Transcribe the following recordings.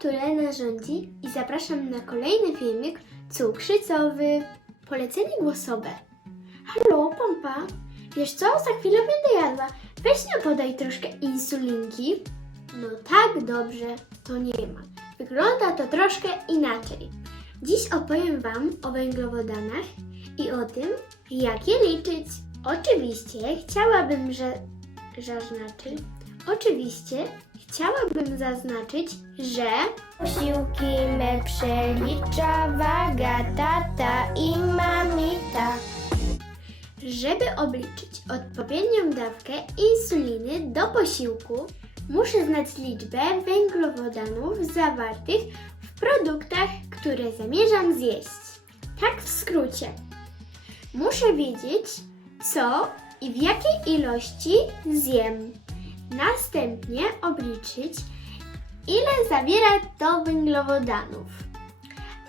które narządzi i zapraszam na kolejny filmik cukrzycowy. Polecenie głosowe. Halo, pompa. Wiesz co, za chwilę będę jadła. Weź no podaj troszkę insulinki. No tak, dobrze, to nie ma. Wygląda to troszkę inaczej. Dziś opowiem Wam o węglowodanach i o tym, jak je liczyć. Oczywiście chciałabym, że zaznaczyć, oczywiście chciałabym zaznaczyć, że Posiłki me przelicza waga tata i mamita. Żeby obliczyć odpowiednią dawkę insuliny do posiłku, muszę znać liczbę węglowodanów zawartych w produktach, które zamierzam zjeść. Tak w skrócie. Muszę wiedzieć, co i w jakiej ilości zjem. Następnie obliczyć, ile zawiera to węglowodanów.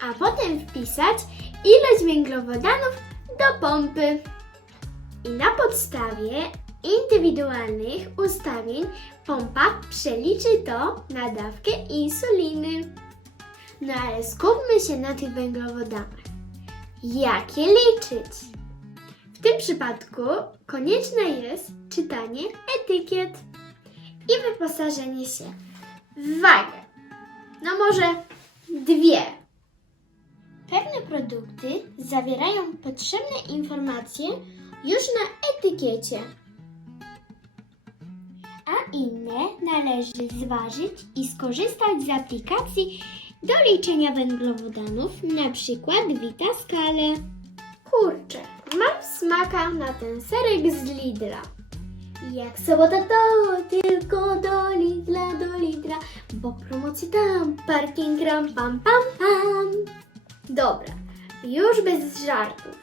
A potem wpisać ilość węglowodanów do pompy. I na podstawie indywidualnych ustawień pompa przeliczy to na dawkę insuliny. No ale skupmy się na tych węglowodanach. Jak je liczyć? W tym przypadku konieczne jest czytanie etykiet i wyposażenie się w wagę. No może dwie. Pewne produkty zawierają potrzebne informacje już na etykiecie, a inne należy zważyć i skorzystać z aplikacji do liczenia węglowodanów, na przykład Vitascale. Kurczę, mam smaka na ten serek z Lidla. Jak sobota to tylko do Lidla, do Lidla, bo promocje tam, parking ram, pam, pam, pam. Dobra, już bez żartów.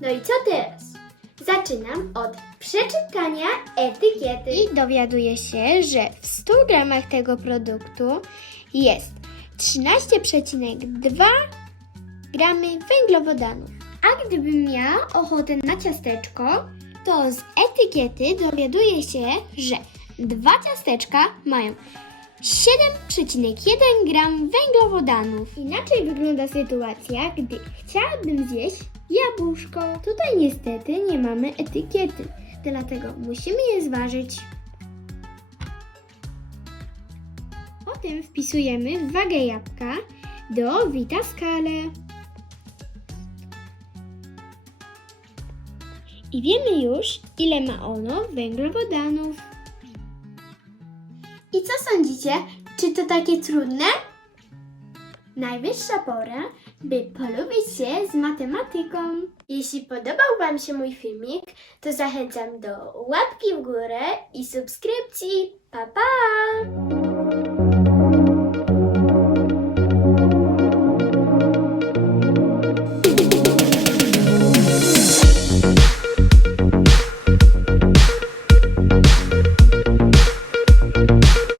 No i co teraz? Zaczynam od przeczytania etykiety i dowiaduję się, że w 100 gramach tego produktu jest 13,2 gramy węglowodanów. A gdybym miała ochotę na ciasteczko, to z etykiety dowiaduję się, że dwa ciasteczka mają 7,1 gram węglowodanów. Inaczej wygląda sytuacja, gdy chciałabym zjeść jabłuszko. Tutaj niestety nie mamy etykiety, dlatego musimy je zważyć. Potem wpisujemy wagę jabłka do Vitascale. I wiemy już, ile ma ono węglowodanów. I co sądzicie? Czy to takie trudne? Najwyższa pora, by polubić się z matematyką. Jeśli podobał Wam się mój filmik, to zachęcam do łapki w górę i subskrypcji. Pa pa!